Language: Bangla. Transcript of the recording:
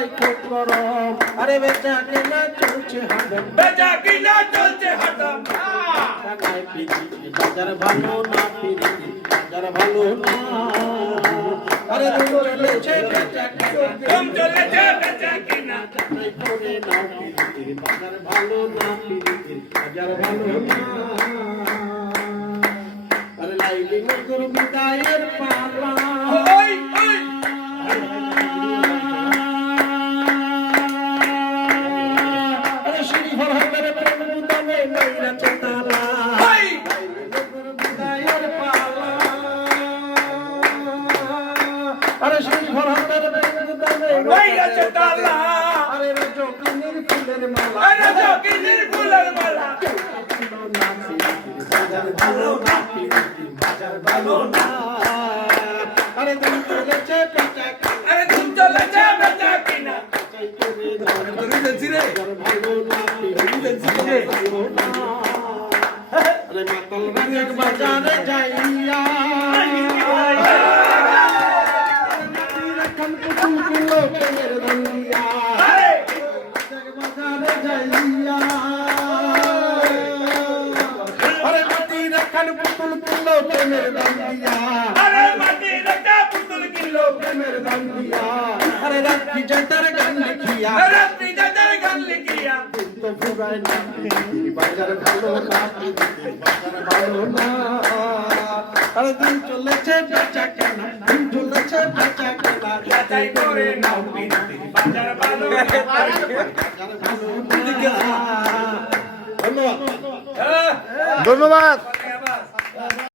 তাই খুব গরম আরে বেচা কিনা চলছে হাটম বেচা কিনা চলছে হাটম টাকায় পিরিতি বাজার ভালো না পিরিতি বাজার ভালো না আরে দুম চলেছে বেচা কিনা দুম চলেছে বেচা কিনা তাই করে নাও পিরিতি বাজার ভালো না পিরিতি বাজার ভালো না আরে লাইলি মধুর বিদায়ের পালা ওই ওই আরে শ্রী ভরতের প্রেম উদমে নৈরা চেতালা ওই মধুর বিদায়ের পালা আরে শ্রী ভরতের প্রেম উদমে নৈরা চেতালা আরে রজকিনীর ফুলের মালা আরে জকিনীর ফুলের মালা বাজার ভালো না পিরিতি বাজার ভালো না আরে দুম চলেছে বেচা কিনা আরে দুম চলেছে বেচা কিনা তাই করে নাও বাজার ভালো না পিরিতি ভালো না আরে মাতাল রাঙের বাজারে যাইয়া রাখান পুতুল কিলো প্রেমের দান্ডিয়া আরে বাজারে যাইয়া আরে মাটি রাখান পুতুল কিলো প্রেমের দান্ডিয়া আরে মাটি রাখা পুতুল কিলো প্রেমের দান্ডিয়া আরে রাত্রি জয়তার গান লিখিয়া রাত্রি যাদের গান লিখিয়া তো ফুরায় না বাজার ভালো না বাজার ভালো না আরে দিন চলেছে বেচা কেনা দিন চলেছে বেচা কেনা যাচাই করে নাও পিরিতি বাজার ভালো বাজার ভালো না ধন্যবাদ হ্যাঁ ধন্যবাদ।